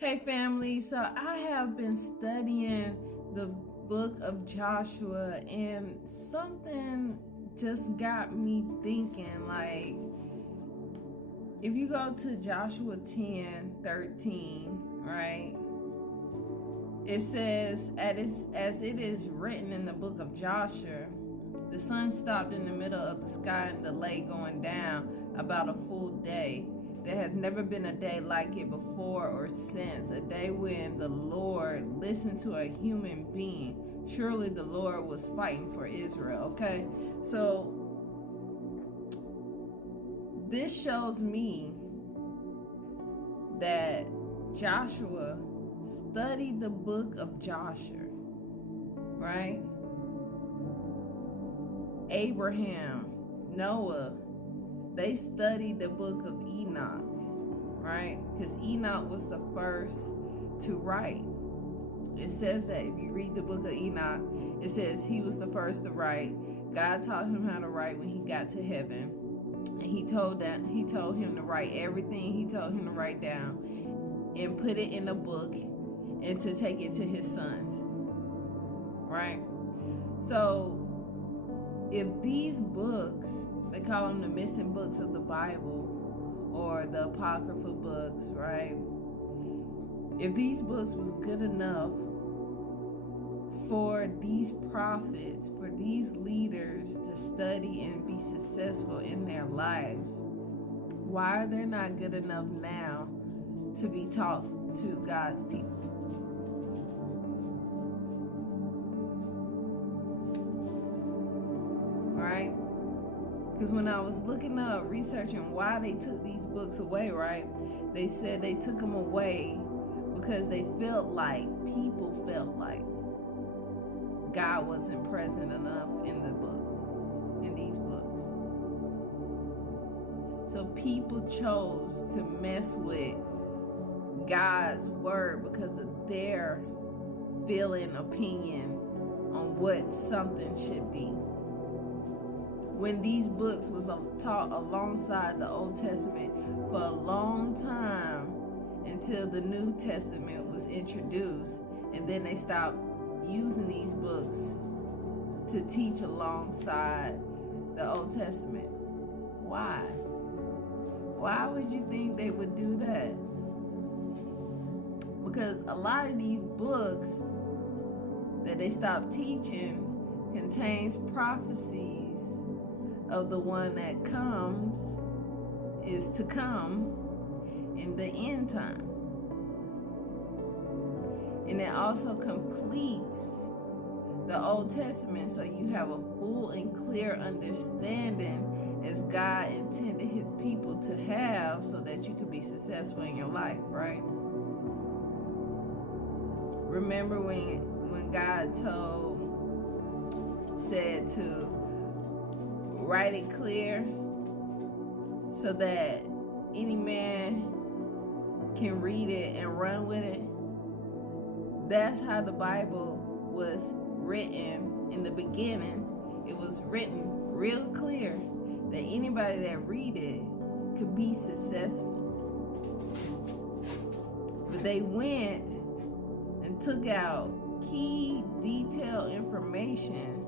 Hey family, so I have been studying the book of Joshua and something just got me thinking, like, if you go to Joshua 10:13, right? It says, as it is written in the book of Joshua, the sun stopped in the middle of the sky and delayed going down about a full day. There has never been a day like it before or since, a day when the Lord listened to a human being. Surely the Lord was fighting for Israel, okay? So this shows me that Joshua studied the book of Joshua, right? Abraham, Noah, they studied the book of Enoch, right? Because Enoch was the first to write. It says that if you read the book of Enoch, it says he was the first to write. God taught him how to write when he got to heaven. And he told him to write everything he told him to write down and put it in a book and to take it to his sons, right? So if these books, they call them the missing books of the Bible or the apocryphal books, right? If these books was good enough for these prophets, for these leaders to study and be successful in their lives, why are they not good enough now to be taught to God's people? Right? Because when I was looking up, researching why they took these books away, right? They said they took them away because they people felt like God wasn't present enough in these books. So people chose to mess with God's word because of their feeling, opinion on what something should be. When these books was taught alongside the Old Testament for a long time until the New Testament was introduced, and then they stopped using these books to teach alongside the Old Testament. Why? Why would you think they would do that? Because a lot of these books that they stopped teaching contains prophecies of the one that is to come in the end time. And it also completes the Old Testament, so you have a full and clear understanding as God intended his people to have, so that you could be successful in your life, right? Remember when God said to write it clear so that any man can read it and run with it? That's how the Bible was written in the beginning. It was written real clear that anybody that read it could be successful. But they went and took out key detailed information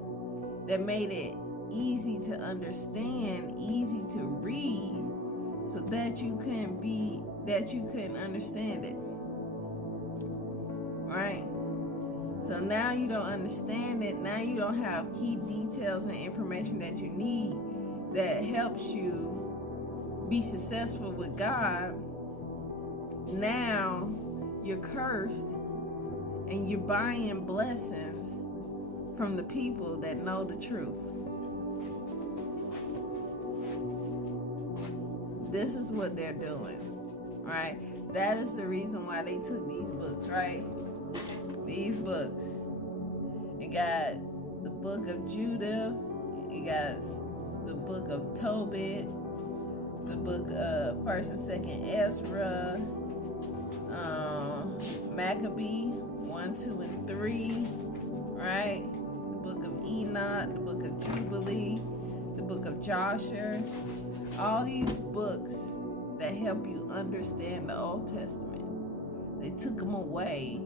that made it easy to understand, easy to read, so that you couldn't understand it. Right? So now you don't understand it. Now you don't have key details and information that you need that helps you be successful with God. Now you're cursed and you're buying blessings from the people that know the truth. This is what they're doing, right? That is the reason why they took these books, right? These books. It got the book of Judah, it got the book of Tobit, the book of 1st and 2nd Ezra, Maccabee 1, 2, and 3, right? The book of Enoch, the book of Jubilee, the book of Joshua. All these books that help you understand the Old Testament. They took them away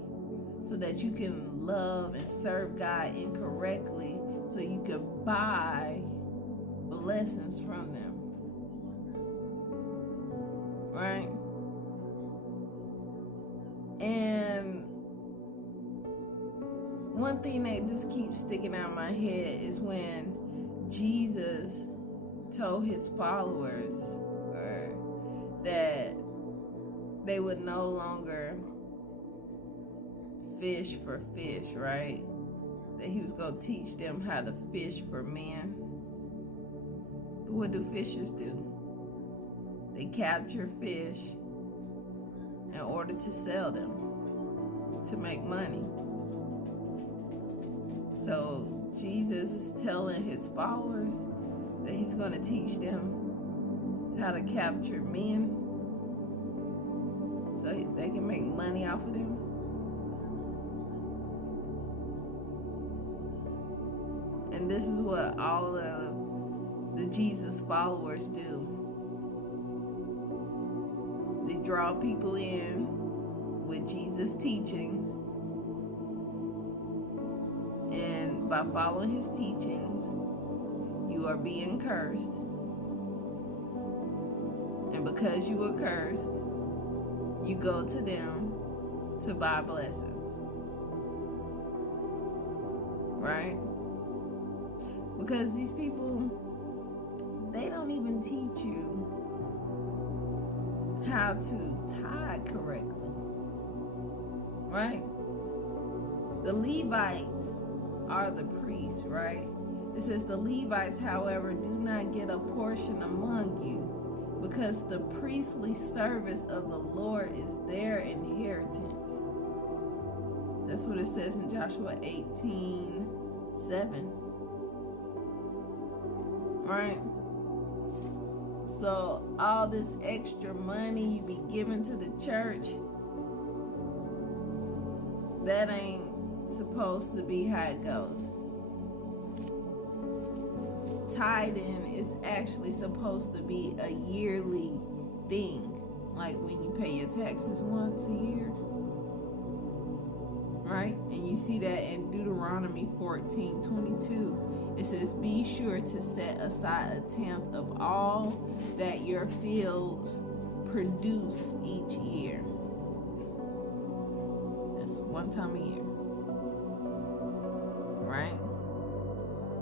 so that you can love and serve God incorrectly, so you could buy blessings from them. Right? And one thing that just keeps sticking out in my head is when Jesus told his followers that they would no longer fish for fish, right? That he was going to teach them how to fish for men. But what do fishers do? They capture fish in order to sell them, to make money. So Jesus is telling his followers that he's going to teach them how to capture men so they can make money off of them. And this is what all of the Jesus followers do. They draw people in with Jesus' teachings, and by following his teachings, you are being cursed. And because you were cursed, you go to them to buy blessings. Right? Because these people, they don't even teach you how to tithe correctly. Right? The Levites are the priests, right? It says the Levites, however, do not get a portion among you, because the priestly service of the Lord is their inheritance. That's what it says in Joshua 18:7. Right? So all this extra money you be giving to the church, that ain't supposed to be how it goes. Tithing is actually supposed to be a yearly thing, like when you pay your taxes once a year, right? And you see that in Deuteronomy 14:22. It says, be sure to set aside 1/10 of all that your fields produce each year. That's one time a year, right?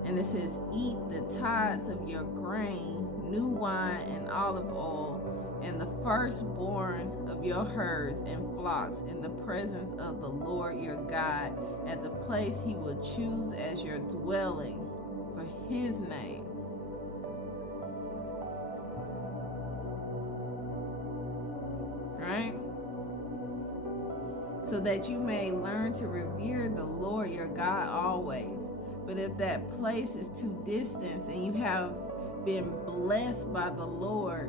And it says, eat the tithes of your grain, new wine, and olive oil, and the firstborn of your herds and flocks in the presence of the Lord your God at the place he will choose as your dwelling for his name. Right? So that you may learn to revere the Lord your God always. But if that place is too distant and you have been blessed by the Lord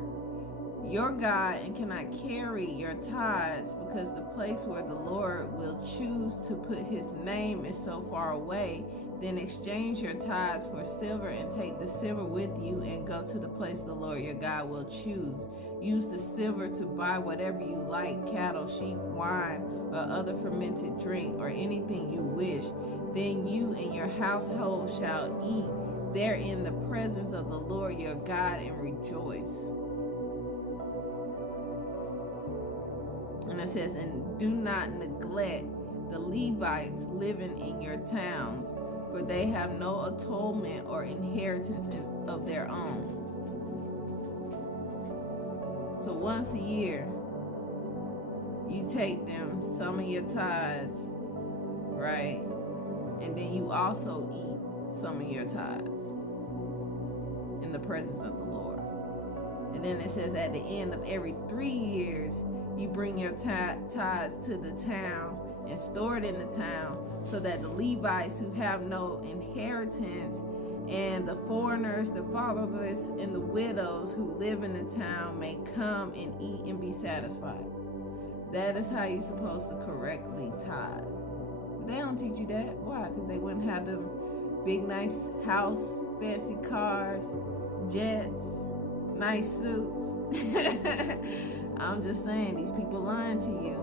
your God and cannot carry your tithes because the place where the Lord will choose to put his name is so far away, then exchange your tithes for silver and take the silver with you and go to the place the Lord your God will choose. Use the silver to buy whatever you like, cattle, sheep, wine, or other fermented drink, or anything you wish. Then you and your household shall eat there in the presence of the Lord your God and rejoice. And it says, and do not neglect the Levites living in your towns, for they have no atonement or inheritance of their own. So once a year, you take them some of your tithes, right? And then you also eat some of your tithes in the presence of the Lord. And then it says at the end of every 3 years, you bring your tithes to the town and store it in the town, so that the Levites who have no inheritance and the foreigners, the fatherless, and the widows who live in the town may come and eat and be satisfied. That is how you're supposed to correctly tithe. They don't teach you that. Why? Because they wouldn't have them big, nice house, fancy cars, jets, nice suits. I'm just saying, these people lying to you.